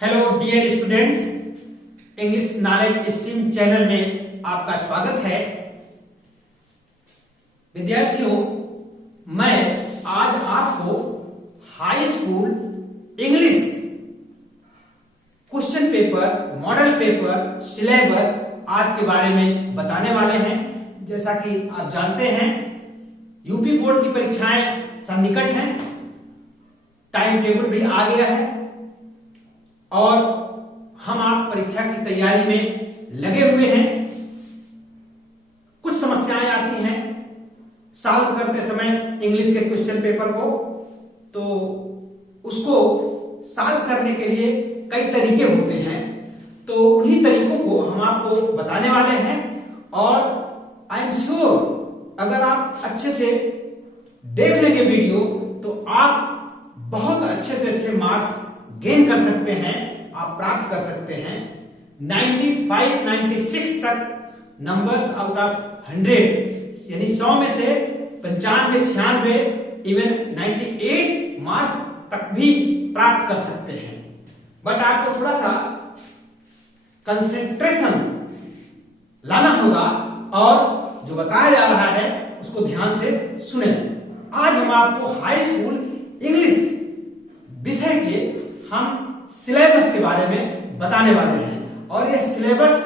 Hello dear students, English knowledge stream channel में आपका स्वागत है। विद्यार्थियों, मैं आज आपको high school English question paper, model paper, syllabus आज के बारे में बताने वाले हैं। जैसा कि आप जानते हैं, यूपी बोर्ड की परीक्षाएं सन्निकट हैं, टाइम टेबल भी आ गया है और हम आप परीक्षा की तैयारी में लगे हुए हैं। कुछ समस्याएं आती हैं सॉल्व करते समय इंग्लिश के क्वेश्चन पेपर को, तो उसको सॉल्व करने के लिए कई तरीके होते हैं, तो उन्हीं तरीकों को हम आपको बताने वाले हैं। और आई एम श्योर अगर आप अच्छे से देख लेंगे वीडियो तो आप बहुत अच्छे से अच्छे मार्क्स गेन कर सकते हैं, आप प्राप्त कर सकते हैं। 95, 96 तक नंबर्स आउट ऑफ 100, यानी 100 में से 95, 96, इवन 98 मार्क्स तक भी प्राप्त कर सकते हैं। बट आपको थोड़ा सा कंसेंट्रेशन लाना होगा और जो बताया जा रहा है उसको ध्यान से सुने। आज हम आपको हाई स्कूल इंग्लिश विषय के हम सिलेबस के बारे में बताने वाले हैं। और यह सिलेबस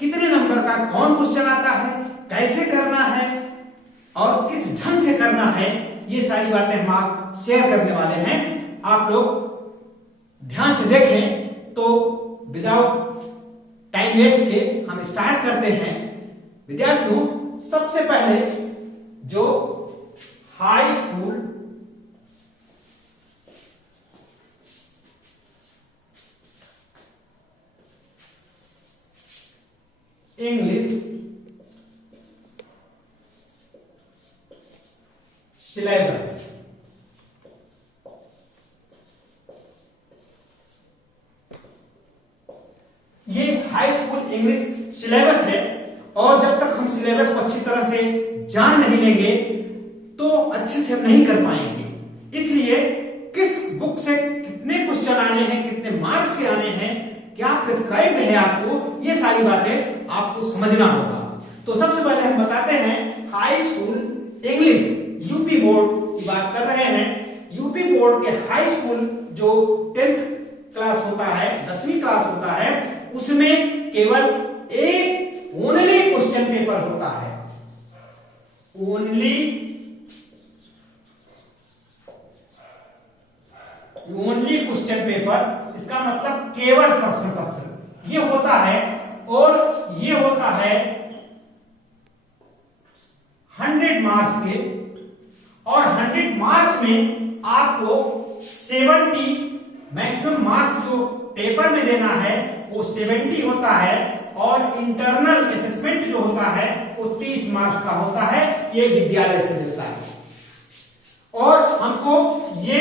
कितने नंबर का, कौन क्वेश्चन आता है, कैसे करना है और किस ढंग से करना है, ये सारी बातें हम आप शेयर करने वाले हैं। आप लोग ध्यान से देखें। तो विदाउट टाइम वेस्ट के हम स्टार्ट करते हैं। विद्यार्थियों, सबसे पहले जो हाई स्कूल इंग्लिश सिलेबस, ये हाई स्कूल इंग्लिश सिलेबस है। और जब तक हम सिलेबस को अच्छी तरह से जान नहीं लेंगे तो अच्छे से हम नहीं कर पाएंगे। इसलिए किस बुक से कितने क्वेश्चन आने हैं, कितने मार्क्स के आने हैं, क्या प्रिस्क्राइब है आपको, ये सारी बातें आपको समझना होगा। तो सबसे पहले हम बताते हैं high school English, UP board की बात कर रहे हैं। यूपी बोर्ड के हाई स्कूल जो 10th क्लास होता है, 10वीं क्लास होता है, उसमें केवल एक ओनली क्वेश्चन पेपर होता है। ओनली क्वेश्चन पेपर, इसका मतलब केवल प्रश्न पत्र ये होता है। और ये होता है 100 मार्क्स के, और 100 मार्क्स में आपको 70 मैक्सिमम मार्क्स जो पेपर में देना है वो 70 होता है, और इंटरनल असेसमेंट जो होता है वो 30 मार्क्स का होता है। ये विद्यालय से मिलता है और हमको ये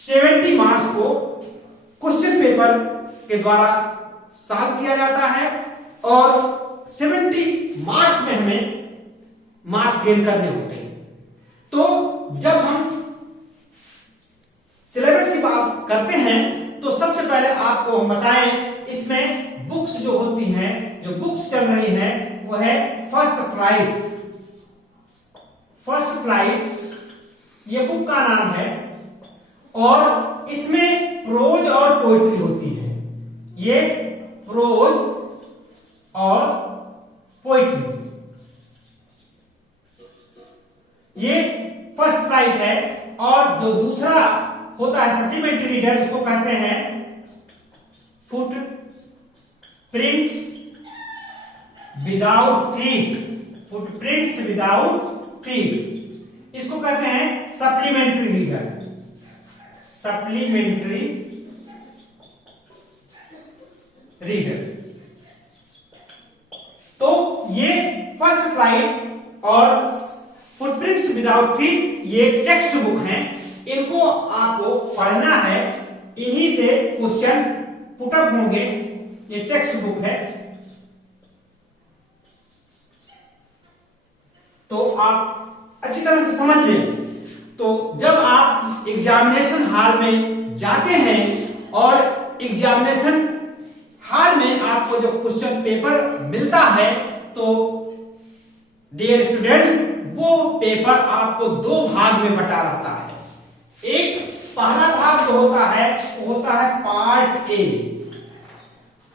70 मार्क्स को क्वेश्चन पेपर के द्वारा सॉल्व किया जाता है, और 70 मार्क्स में हमें मार्क्स गेन करने होते हैं। तो जब हम सिलेबस की बात करते हैं तो सबसे पहले आपको हम बताएं, इसमें बुक्स जो होती हैं, जो बुक्स चल रही हैं, वो है फर्स्ट फ्लाइट, ये बुक का नाम है। और इसमें प्रोज और पोइट्री होती है। ये प्रोज और पोइट्री, ये फर्स्ट फ्लाइट है। और जो दूसरा होता है सप्लीमेंट्री रीडर, उसको कहते हैं foot prints without feet, footprints without feet, इसको कहते हैं सप्लीमेंट्री रीडर, सप्लीमेंट्री रीडर। तो ये फर्स्ट फ्लाइट और फुटप्रिंट्स विदाउट फीट ये टेक्स्ट बुक हैं, इनको आपको पढ़ना है, इन्हीं से क्वेश्चन पुटअप होंगे। ये टेक्स्ट बुक है, तो आप अच्छी तरह से समझ लें। तो जब आप एग्जामिनेशन हॉल में जाते हैं और एग्जामिनेशन हाल में आपको जो क्वेश्चन पेपर मिलता है, तो डियर स्टूडेंट्स, वो पेपर आपको दो भाग में बटा रहता है। एक पहला भाग जो होता है वो होता है पार्ट ए।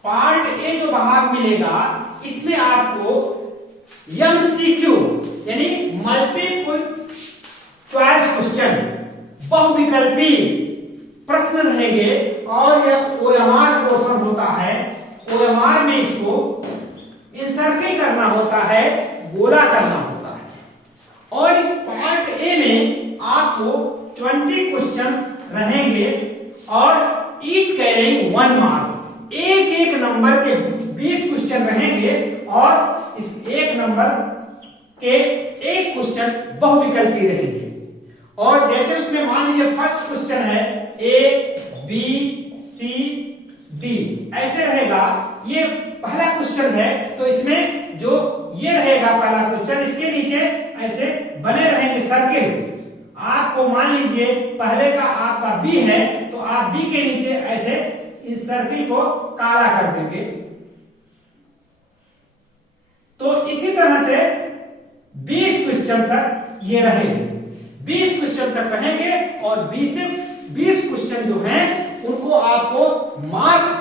पार्ट ए जो भाग मिलेगा, इसमें आपको एमसीक्यू यानी मल्टीपल चॉइस क्वेश्चन, बहुविकल्पी प्रश्न रहेंगे, और यह ओएमआर पोर्शन होता है। ओएमआर में इसको इंसर्किल करना होता है, गोला करना होता है। और इस पार्ट ए में आपको 20 क्वेश्चंस रहेंगे और ईच कैरिंग 1 मार्क्स। एक एक नंबर के 20 क्वेश्चन रहेंगे और इस एक नंबर के एक क्वेश्चन बहुविकल्पी रहेंगे। और जैसे उसमें मान लीजिए फर्स्ट क्वेश्चन है ए बी सी डी, ऐसे रहेगा। ये पहला क्वेश्चन है, तो इसमें जो ये रहेगा पहला क्वेश्चन, इसके नीचे ऐसे बने रहेंगे सर्किल। आपको मान लीजिए पहले का आपका बी है, तो आप बी के नीचे ऐसे इस सर्किल को काला कर देंगे। तो इसी तरह से 20 क्वेश्चन तक ये रहेंगे, 20 क्वेश्चन तक रहेंगे। और 20 से 20 क्वेश्चन जो हैं उनको आपको मार्क्स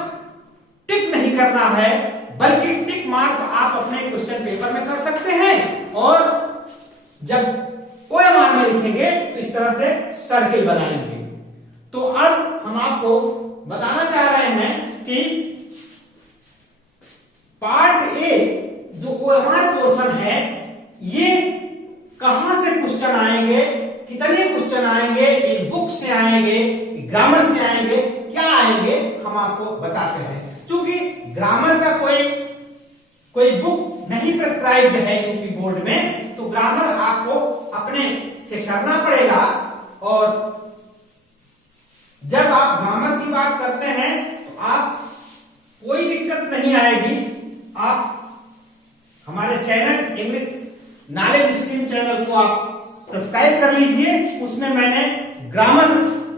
टिक नहीं करना है, बल्कि टिक मार्क्स आप अपने क्वेश्चन पेपर में कर सकते हैं। और जब ओएमआर में लिखेंगे तो इस तरह से सर्किल बनाएंगे। तो अब हम आपको बताना चाह रहे हैं कि पार्ट ए जो ओएमआर पोर्शन है, ये कहां से क्वेश्चन आएंगे, कितने क्वेश्चन आएंगे, इन बुक से आएंगे, ग्रामर से आएंगे, क्या आएंगे, हम आपको बताते हैं। क्योंकि ग्रामर का कोई बुक नहीं प्रेस्क्राइब्ड है यूपी बोर्ड में, तो ग्रामर आपको अपने से करना पड़ेगा। और जब आप ग्रामर की बात करते हैं तो आप कोई दिक्कत नहीं आएगी। आप हमारे channel English knowledge stream channel को आप सब्सक्राइब कर लीजिए। उसमें मैंने ग्रामर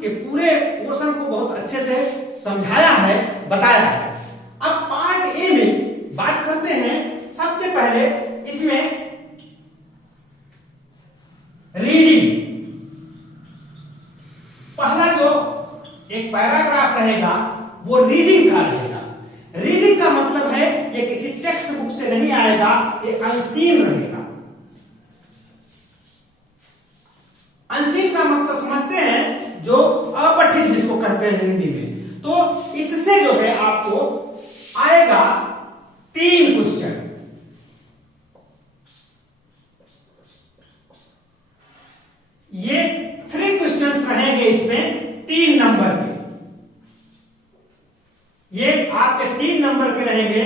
के पूरे पोर्शन को बहुत अच्छे से समझाया है, बताया है। अब पार्ट ए में बात करते हैं। सबसे पहले इसमें रीडिंग, पहला जो एक पैराग्राफ रहेगा वो रीडिंग का रहेगा। रीडिंग का मतलब है ये किसी टेक्स्ट बुक से नहीं आएगा, ये अनसीन रहेगा। अनसीन का मतलब समझते हैं, जो अपठित जिसको कहते हैं हिंदी में। तो इससे जो है आपको आएगा 3 क्वेश्चन। ये 3 क्वेश्चंस रहेंगे इसमें 3 नंबर के। ये आपके 3 नंबर के रहेंगे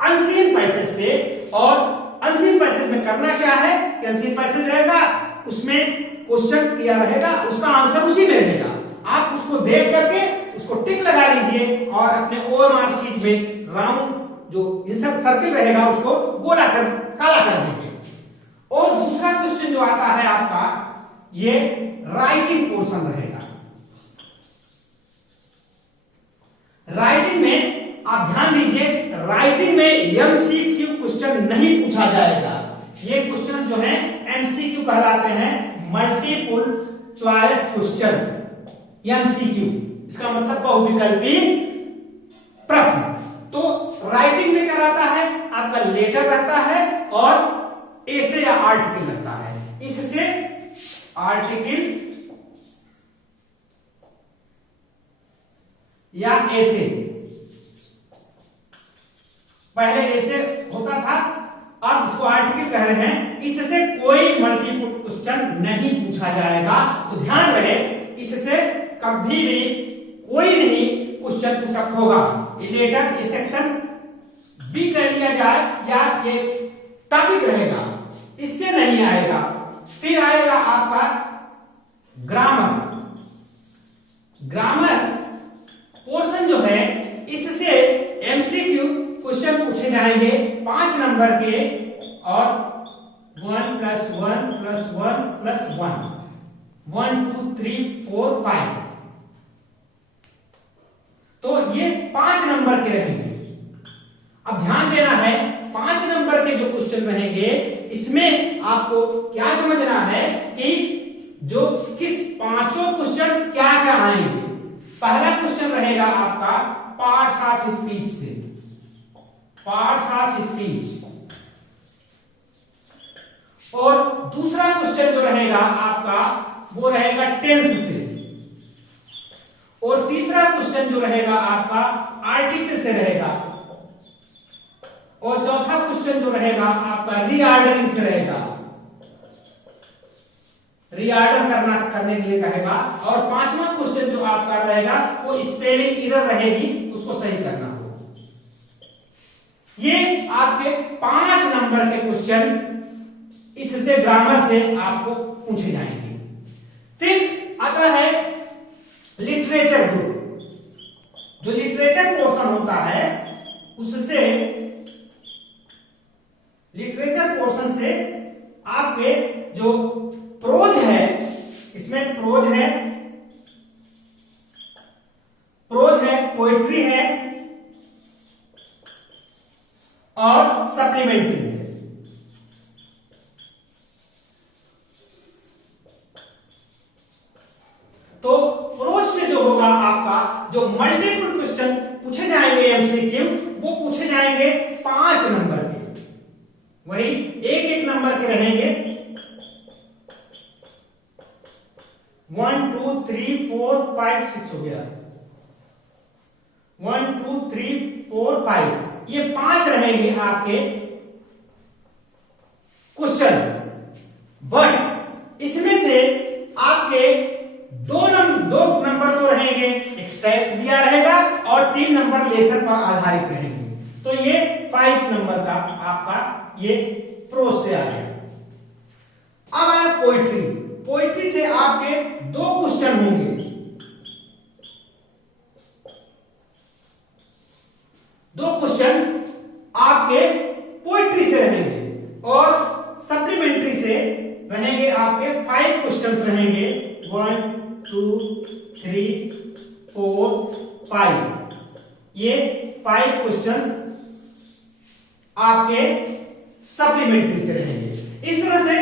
अनसीन पैसेज से। और अनसीन पैसेज में करना क्या है कि अनसीन पैसेज रहेगा, उसमें क्वेश्चन दिया रहेगा, उसका आंसर उसी में रहेगा। आप उसको देख करके उसको टिक लगा लीजिए और अपने ओएमआर शीट में राउंड जो इंसर्ट सर्किल रहेगा उसको गोला कर काला कर देंगे। और दूसरा क्वेश्चन जो आता है आपका, ये राइटिंग पोर्शन रहेगा। राइटिंग में आप ध्यान दीजिए, राइटिंग में एमसीक्यू क्वेश्चन नहीं पूछा जाएगा। ये क्वेश्चन जो है एमसीक्यू कहलाते हैं, मल्टीपल चॉइस क्वेश्चन, एमसीक्यू। इसका मतलब बहुविकल्पी प्रश्न। तो राइटिंग में क्या रहता है, आपका लेटर रहता है और ऐसे या आर्टिकल रहता है। इससे आर्टिकल या ऐसे, पहले ऐसे होता था, अब इसको आर्टिकल कह रहे हैं। इससे कोई मल्टीपल क्वेश्चन नहीं पूछा जाएगा। तो ध्यान रहे, इससे कभी भी कोई नहीं क्वेश्चन पुटअप होगा। ये लेटर, ये सेक्शन बी कर लिया जाए या ये टॉपिक रहेगा, इससे नहीं आएगा। फिर आएगा आपका ग्रामर। ग्रामर पोर्शन जो है, इससे एमसीक्यू क्वेश्चन पूछे जाएंगे 5 नंबर के। और 1 + 1 + 1 + 1, 1 2 3 4 5, तो ये 5 नंबर के रहेंगे। अब ध्यान देना है, 5 नंबर के जो क्वेश्चन रहेंगे इसमें आपको क्या समझना है कि जो किस पांचों क्वेश्चन क्या क्या आएंगे। पहला क्वेश्चन रहेगा आपका पार्ट्स ऑफ स्पीच से, पार्ट्स ऑफ स्पीच, और दूसरा क्वेश्चन जो रहेगा आपका वो रहेगा टेंस से, और तीसरा क्वेश्चन जो रहेगा आपका आर्टिकल से रहेगा, और चौथा क्वेश्चन जो रहेगा आपका रीऑर्डरिंग से रहेगा, रीऑर्डर करने के लिए कहेगा, और पांचवा क्वेश्चन जो आपका रहेगा वो स्पेलिंग एरर रहेगी, उसको सही करना होगा। ये आपके 5 नंबर के क्वेश्चन इससे ग्रामर से आपको पूछे जाएंगे। फिर आता है लिटरेचर ग्रुप। जो लिटरेचर पोर्शन होता है उससे, लिटरेचर पोर्शन से आपके जो प्रोज है, इसमें प्रोज है, पोएट्री है और सप्लीमेंट्री है। तो प्रोज से जो होगा आपका, जो मल्टीपल क्वेश्चन पूछे जाएंगे एमसीक्यू, वो पूछे जाएंगे 5 नंबर के, वही एक नंबर के रहेंगे। 1 2 3 4 5 6 हो गया, 1 2 3 4 5, ये 5 रहेंगे आपके क्वेश्चन। बट इसमें से आपके दो नंबर तो रहेंगे एक्स्ट्रैक्ट दिया रहेगा, और 3 नंबर लेसन पर आधारित रहेंगे। तो ये 5 नंबर का आपका ये प्रोज से आ गया। अब आया पोइट्री। पोइट्री से आपके 2 क्वेश्चन होंगे, 2 क्वेश्चन आपके पोइट्री से रहेंगे, और सप्लीमेंट्री से रहेंगे आपके 5 क्वेश्चन रहेंगे। 1 2 3 4 5, ये 5 क्वेश्चन आपके सप्लीमेंट्री से रहेंगे। इस तरह से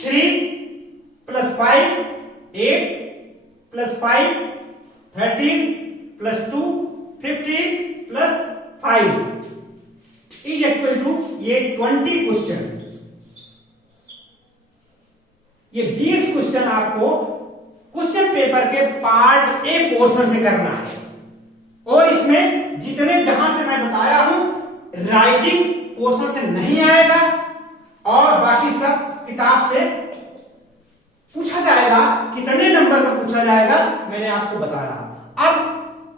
3 + 5 8 + 5 13 + 2 15 + 5 = ये 20 क्वेश्चन। ये 20 क्वेश्चन आपको क्वेश्चन पेपर के पार्ट ए पोर्शन से करना है, और इसमें जितने जहां से मैं बताया हूं राइटिंग पोर्शन से नहीं आएगा, और बाकी सब किताब से पूछा जाएगा। कितने नंबर का पूछा जाएगा मैंने आपको बताया। अब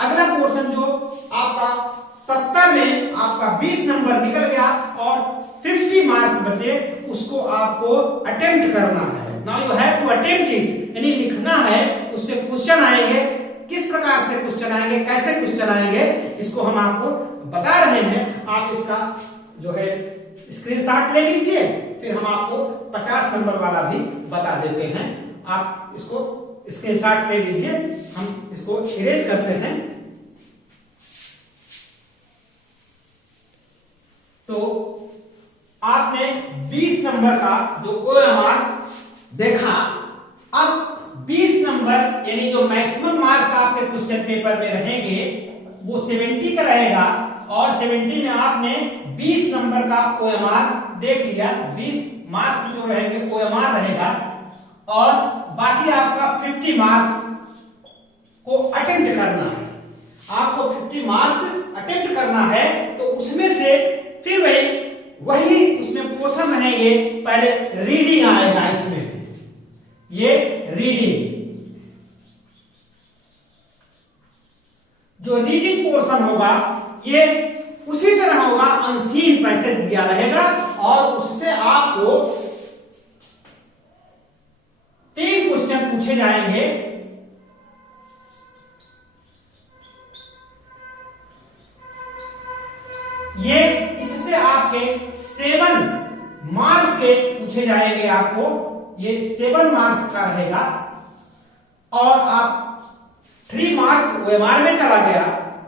अगला पोर्शन जो आपका 70 में आपका 20 नंबर निकल गया और 50 मार्क्स बचे, उसको आपको अटेम्प्ट करना है। Now you have to attempt it, यानी लिखना है। उससे क्वेश्चन आएंगे, किस प्रकार से क्वेश्चन आएंगे, कैसे क्वेश्चन आएंगे, इसको हम आपको बता रहे हैं। आप इसका जो है स्क्रीनशॉट ले लीजिए, फिर हम आपको 50 नंबर वाला भी बता देते हैं। आप इसको स्क्रीनशॉट ले लीजिए, हम इसको इरेज करते हैं। तो आपने 20 नंबर का जो OMR देखा। अब 20 नंबर यानी जो मैक्सिमम मार्क्स आपके क्वेश्चन पेपर में रहेंगे वो 70 का रहेगा, और 70 में आपने 20 नंबर का OMR देख लिया। 20 मार्क्स जो रहेंगे OMR रहेगा, और बाकी आपका 50 मार्क्स को अटेम्प्ट करना है। आपको 50 मार्क्स अटेम्प्ट करना है, तो उसमें से फिर वही उसमें पोर्शन रहेंगे। पहले रीडिंग आएगा, इसमें ये रीडिंग, जो रीडिंग पोर्शन होगा ये उसी तरह होगा, अनसीन पैसेज दिया रहेगा, और उससे आपको 3 क्वेश्चन पूछे जाएंगे। ये इससे आपके 7 मार्क्स के पूछे जाएंगे। आपको ये 7 मार्क्स का रहेगा, और आप 3 मार्क्स OMR में चला गया,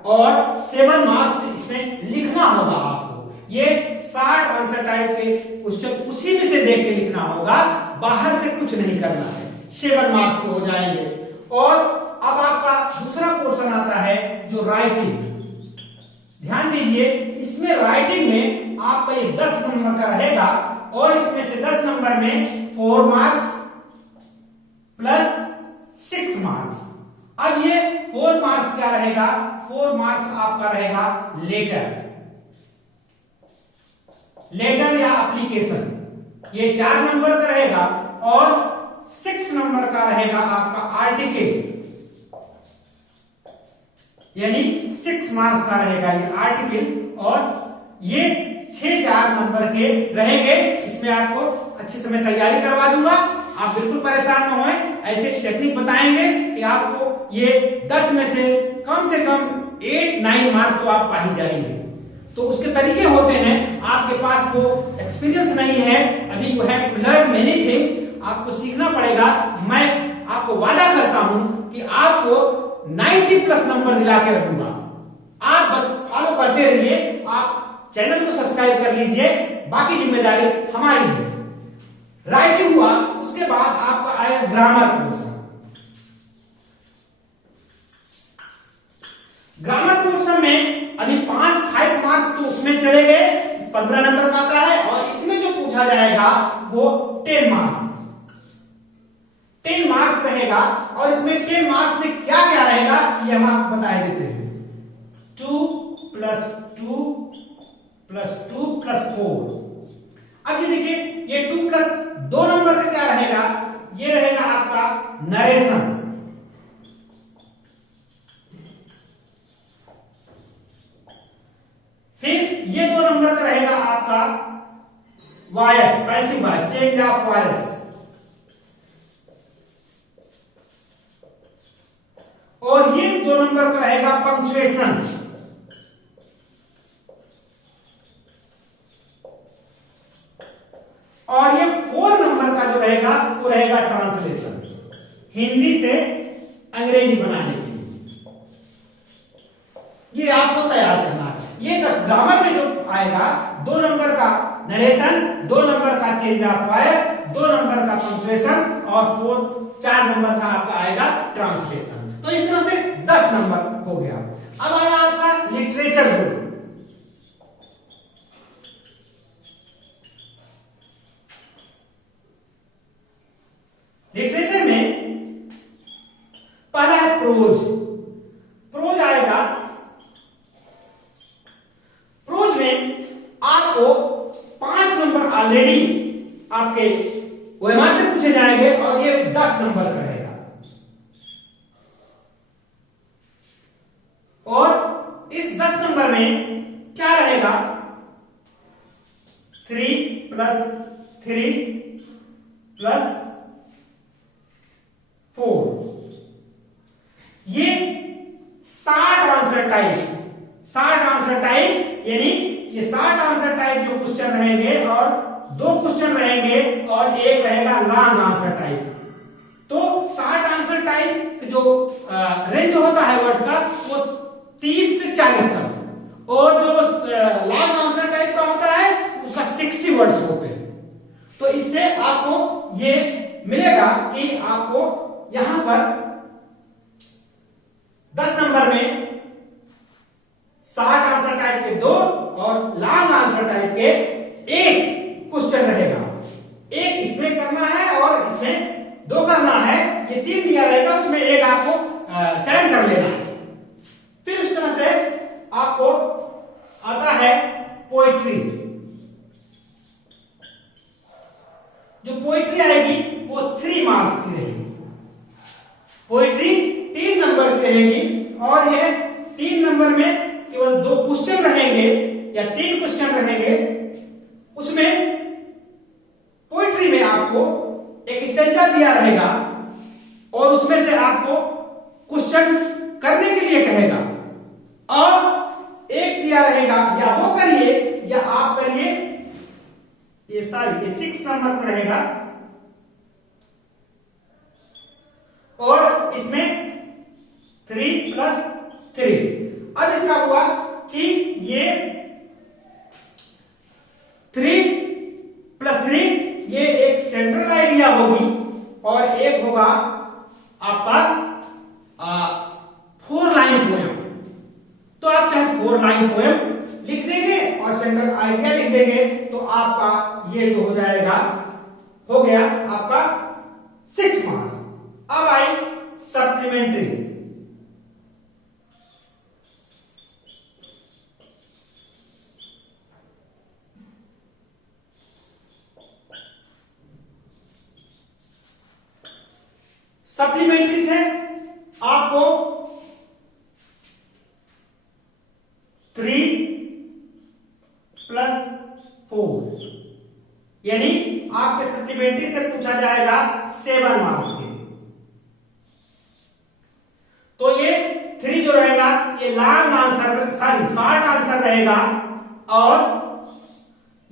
और 7 मार्क्स इसमें लिखना होगा आपको। ये 60 आंसर टाइप के क्वेश्चन उसी में से देख के लिखना होगा, बाहर से कुछ नहीं करना है। 7 मार्क्स के हो जाएंगे। और अब आपका दूसरा पोर्शन आता है जो राइटिंग। ध्यान दीजिए, इसमें राइटिंग में आपका ये 10 नंबर का रहेगा और इसमें से 10 नंबर में 4 मार्क्स प्लस 6 मार्क्स। अब ये 4 मार्क्स क्या रहेगा? 4 मार्क्स आपका रहेगा लेटर या एप्लीकेशन, ये 4 नंबर का रहेगा। और 6 नंबर का रहेगा आपका आर्टिकल, यानी 6 मार्क्स का रहेगा ये आर्टिकल। और ये 6-4 नंबर के रहेंगे। इसमें आपको अच्छे से मैं तैयारी करवा दूंगा, आप बिल्कुल परेशान न होएं। ऐसे टेक्निक बताएंगे कि आपको ये 10 में से कम 8-9 मार्क्स तो आप पा ही जाएंगे। तो उसके तरीके होते हैं, आपके पास वो एक्सपीरियंस नहीं है अभी, you have to learn many things, आपको सीखना पड़ेगा। मैं आपको वादा करता हूं कि आपको 90 प्लस नंबर दिला के रखूंगा। आप बस फॉलो करते रहिए, आप चैनल को सब्सक्राइब कर लीजिए, बाकी जिम्मेदारी हमारी है। राइटिंग हुआ, उसके बाद आपका आएगा ग्रामर पोर्शन। ग्रामर पोर्शन में अभी 5 मार्क्स तो उसमें चले गए, 15 नंबर का आता है। और इसमें जो पूछा जाएगा वो 10 मार्क्स रहेगा। और इसमें 10 मार्क्स में क्या क्या रहेगा ये हम आपको बता देते हैं। 2 + 2 + 2 + 4। अब ये देखिए, ये 2 + 2 नंबर का क्या रहेगा? ये रहेगा आपका नरेशन। फिर ये 2 नंबर का रहेगा आपका voice, passive voice, change of voice. और ये 2 नंबर का रहेगा पंक्चुएशन। और ये 4 नंबर का जो रहेगा वो रहेगा ट्रांसलेशन, हिंदी से अंग्रेजी बनाने के लिए। ये आपको तैयार करना है। ये 10 ग्रामर में जो आएगा, 2 नंबर का नरेशन, 2 नंबर का चेंज ऑफ वॉइस, 2 नंबर का पंक्चुएशन और 4 नंबर का आपका आएगा ट्रांसलेशन। तो इस तरह से 10 नंबर हो गया। अब आया आपका लिटरेचर ग्रुप। लिटरेचर में पहला है प्रोज आएगा। प्रोज में आपको 5 नंबर ऑलरेडी आपके ओएमआर से पूछे जाएंगे और ये 10 नंबर का रहेगा। और इस 10 नंबर में क्या रहेगा? 3 + 3 + 4। ये 60 आंसर टाइप, यानी ये 60 आंसर टाइप जो क्वेश्चन रहेंगे, और 2 क्वेश्चन रहेंगे और एक रहेगा लॉन्ग आंसर टाइप। तो 60 आंसर टाइप जो रेंज होता है वर्ड का वो 30 से 40 शब्द, और जो लॉन्ग आंसर टाइप का होता है उसका 60 वर्ड्स होते हैं। तो इससे आपको ये मिलेगा कि आपको यहां पर 10 नंबर में 60 आंसर टाइप के 2 और लॉन्ग आंसर टाइप के 1 क्वेश्चन रहेगा। एक इसमें करना है और इसमें 2 करना है। ये 3 दिया रहेगा, उसमें एक आपको चयन कर लेना है। फिर उस तरह से आपको आता है पोइट्री। जो पोइट्री आएगी वो 3 मार्क्स की रहेगी। पोइट्री 3 नंबर की रहेगी और यह 3 नंबर में केवल 2 क्वेश्चन रहेंगे या 3 क्वेश्चन रहेंगे। उसमें पोइट्री में आपको एक स्टैंजा दिया रहेगा और उसमें से आपको क्वेश्चन करने के लिए कहेगा, और एक दिया रहेगा या वो करिए या आप करिए। ये 6 नंबर पर रहेगा और इसमें 3 + 3। अब इसका हुआ कि ये 3+3 ये एक सेंट्रल आइडिया होगी और एक होगा आपका 4 लाइन पोएम। तो आप चाहे 4 लाइन पोएम लिख देंगे और सेंट्रल आइडिया लिख देंगे तो आपका ये जो हो जाएगा, हो गया आपका 6 मार्क्स। अब आई सप्लीमेंट्री। सप्लीमेंट्री से आपको 3+4 यानी आपके सप्लीमेंट्री से पूछा जाएगा 7 मार्क्स के। तो ये 3 जो रहेगा ये long answer, sorry short answer रहेगा और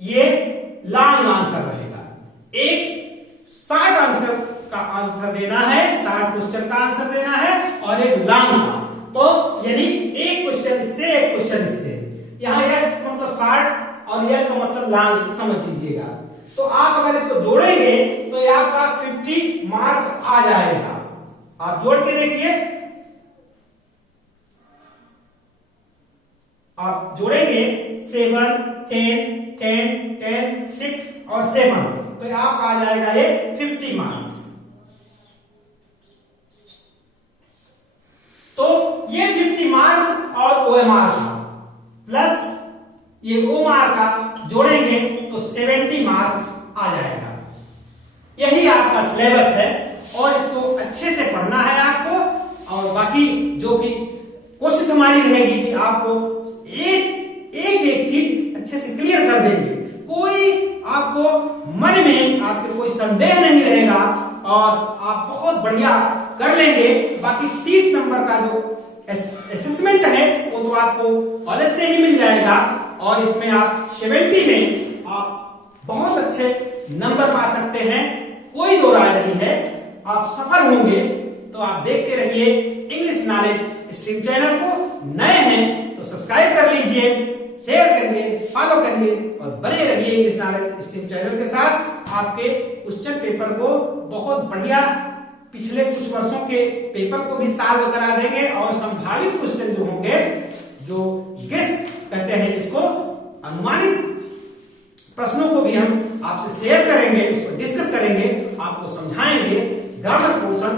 ये लॉन्ग आंसर रहेगा। एक शॉर्ट आंसर का आंसर देना है, शॉर्ट क्वेश्चन का आंसर देना है और एक लॉन्ग का। तो यानी एक क्वेश्चन इससे एक क्वेश्चन इससे। यहां यस मतलब शॉर्ट और यह का मतलब लॉन्ग, समझ लीजिएगा। तो आप अगर इसको जोड़ेंगे तो ये आपका 50 मार्क्स आ जाएगा। आप जोड़ के देखिए, आप जोड़ेंगे 7, 10, 10, 10, 6 और 7 तो आपका आ जाएगा ये 50 मार्क्स। तो ये 50 मार्क्स और OMR का प्लस ये OMR का जोड़ेंगे तो 70 मार्क्स आ जाएगा। यही आपका सिलेबस है और इसको अच्छे से पढ़ना है आपको। और बाकी जो भी कोशिश हमारी रहेगी कि आपको एक चीज अच्छे से क्लियर कर देंगे, कोई आपको मन में आपके कोई संदेह नहीं रहेगा और आप बहुत बढ़िया कर लेंगे। बाकी 30 नंबर का जो असेसमेंट है वो तो आपको कॉलेज से ही मिल जाएगा और इसमें आप 70 में आप बहुत अच्छे नंबर पा सकते हैं, कोई दो राय नहीं है, आप सफल होंगे। तो आप देखते रहिए इंग्लिश नॉलेज स्ट्रीम चैनल को। नए हैं तो सब्सक्राइब कर लीजिए, शेयर करिए, फॉलो करिए और बने रहिए इंग्लिश नॉलेज स्ट्रीम चैनल के साथ। आपके क्वेश्चन पेपर को बहुत बढ़िया पिछले कुछ वर्षों के पेपर को भी सॉल्व करा देंगे और संभावित क्वेश्चन जो होंगे, जो गेस कहते हैं इसको, अनुमानित प्रश्नों को भी हम आपसे शेयर करेंगे, उसको डिस्कस करेंगे, आपको समझाएंगे। ग्रामर पोर्शन,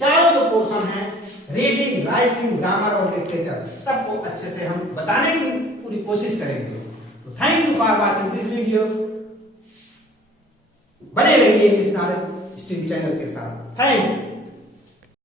चारों जो पोर्शन है, रीडिंग, राइटिंग, ग्रामर और लिटरेचर, सबको अच्छे से हम बताने की पूरी कोशिश करेंगे। तो thank you for watching this video. बने रहिए इंग्लिश नॉलेज स्ट्रीम चैनल के साथ। Thank you.